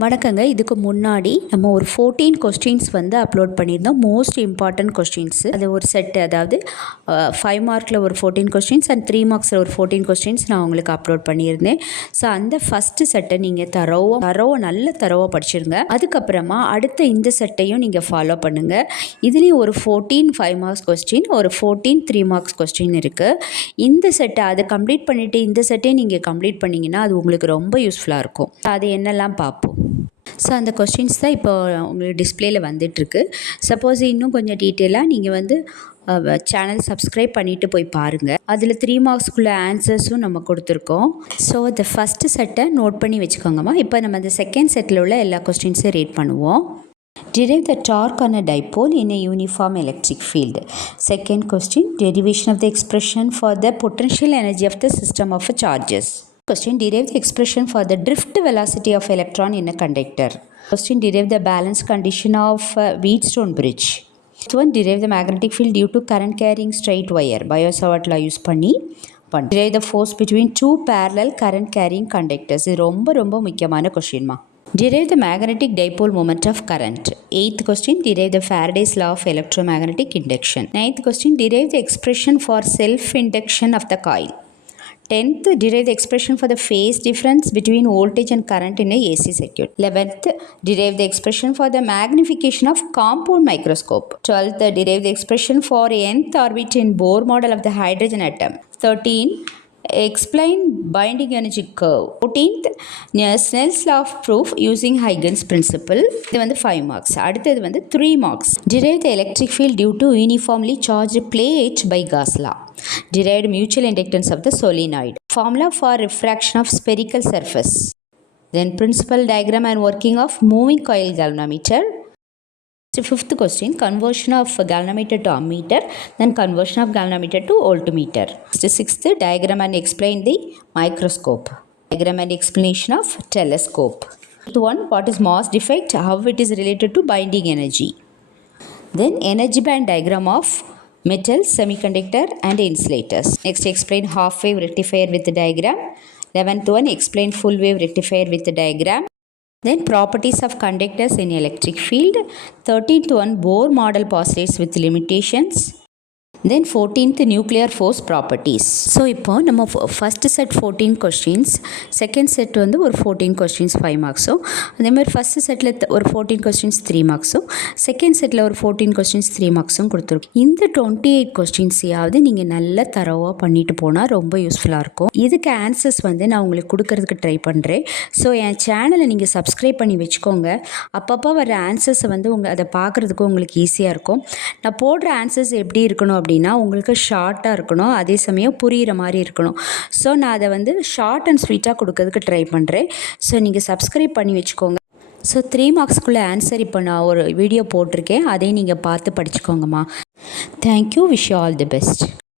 வணக்கங்க. இதுக்கு முன்னாடி நம்ம ஒரு 14 கொஸ்டின்ஸ் வந்து அப்லோட் பண்ணியிருந்தோம். Most important questions. அது ஒரு செட்டு, அதாவது 5 மார்க்கில் ஒரு 14 கொஸ்டின்ஸ் அண்ட் 3 மார்க்ஸில் ஒரு 14 கொஸ்டின்ஸ் நான் உங்களுக்கு அப்லோட் பண்ணியிருந்தேன். ஸோ அந்த ஃபஸ்ட்டு செட்டை நீங்கள் நல்ல தரவாக படிச்சிருங்க. அதுக்கப்புறமா அடுத்த இந்த செட்டையும் நீங்கள் ஃபாலோ பண்ணுங்கள். இதுலேயும் ஒரு 14 5 மார்க்ஸ் கொஸ்டின், ஒரு 14 3 மார்க்ஸ் கொஸ்டின் இருக்குது. இந்த செட்டை அதை கம்ப்ளீட் பண்ணிவிட்டு இந்த செட்டையும் நீங்கள் கம்ப்ளீட் பண்ணிங்கன்னா அது உங்களுக்கு ரொம்ப யூஸ்ஃபுல்லாக இருக்கும். அது என்னெல்லாம் பார்ப்போம். ஸோ அந்த கொஸ்டின்ஸ் தான் இப்போ உங்களுக்கு டிஸ்பிளேயில் வந்துட்டுருக்கு. சப்போஸ் இன்னும் கொஞ்சம் டீட்டெயிலாக நீங்கள் வந்து சேனல் சப்ஸ்கிரைப் பண்ணிவிட்டு போய் பாருங்கள். அதில் 3 மார்க்ஸ்க்குள்ள ஆன்சர்ஸும் நம்ம கொடுத்துருக்கோம். ஸோ இந்த ஃபஸ்ட்டு செட்டை நோட் பண்ணி வச்சுக்கோங்கம்மா. இப்போ நம்ம அந்த செகண்ட் செட்டில் உள்ள எல்லா கொஸ்டின்ஸையும் ரீட் பண்ணுவோம். Derive the torque on a dipole in a uniform electric field. Second question, derivation of the expression for the potential energy of the system of charges. Question, derive the expression for the drift velocity of electron in a conductor. Question, derive the balance condition of Wheatstone bridge. Next one, derive the magnetic field due to current carrying straight wire. Biot-Savart law use பண்ணி derive the force between two parallel current carrying conductors. இது ரொம்ப முக்கியமான கொஸ்டின்மா. Derive the magnetic dipole moment of current. 8th question, derive the Faraday's law of electromagnetic induction. 9th question, derive the expression for self-induction of the coil. 10th, derive the expression for the phase difference between voltage and current in a AC circuit. 11th, derive the expression for the magnification of compound microscope. 12th, derive the expression for nth orbit in Bohr model of the hydrogen atom. 13th, explain binding energy curve. 14th, Snell's law of proof using Huygens principle. இது வந்து 5 marks. அடுத்தது வந்து 3 marks. Derive the electric field due to uniformly charged plate by Gauss law. Derived mutual inductance of the solenoid. Formula for refraction of spherical surface. Then principal diagram and working of moving coil galvanometer. 5th question, conversion of galvanometer to ammeter, then conversion of galvanometer to voltmeter. 6th, diagram and explain the microscope. Diagram and explanation of telescope. 5th one, what is mass defect, how it is related to binding energy. Then energy band diagram of metal, semiconductor and insulators. Next, explain half wave rectifier with the diagram. 11th one, explain full wave rectifier with the diagram. Then properties of conductors in electric field. 13th one, Bohr model postulates with limitations. Then 14th, nuclear force properties. So இப்போ நம்ம first set 14 questions, second set வந்து ஒரு 14 questions 5 மார்க்ஸும், அதேமாதிரி first settle ஒரு 14 questions 3 மார்க்ஸும், second settle ஒரு 14 questions 3 மார்க்ஸும் கொடுத்துருக்கோம். இந்த 28 கொஸ்டின்ஸையாவது நீங்கள் நல்ல தரவாக பண்ணிட்டு போனால் ரொம்ப யூஸ்ஃபுல்லாக இருக்கும். இதுக்கு ஆன்சர்ஸ் வந்து நான் உங்களுக்கு கொடுக்கறதுக்கு ட்ரை பண்ணுறேன். ஸோ என் சேனலை நீங்கள் சப்ஸ்கிரைப் பண்ணி வச்சுக்கோங்க. அப்பப்போ வர ஆன்சர்ஸை வந்து அதை பார்க்குறதுக்கு உங்களுக்கு ஈஸியாக இருக்கும். நான் போடுற ஆன்சர்ஸ் எப்படி இருக்கணும் அப்படின்னா உங்களுக்கு ஷார்ட்டாக இருக்கணும், அதே சமயம் புரிகிற மாதிரி இருக்கணும். ஸோ நான் அதை வந்து ஷார்ட் அண்ட் ஸ்வீட்டாக கொடுக்கறதுக்கு ட்ரை பண்ணுறேன். ஸோ நீங்கள் சப்ஸ்கிரைப் பண்ணி வச்சுக்கோங்க. ஸோ 3 மார்க்ஸ்க்குள்ளே ஆன்சர் இப்போ நான் ஒரு வீடியோ போட்டிருக்கேன், அதையும் நீங்கள் பார்த்து படிச்சுக்கோங்கம்மா. Thank you. Wish you all the best.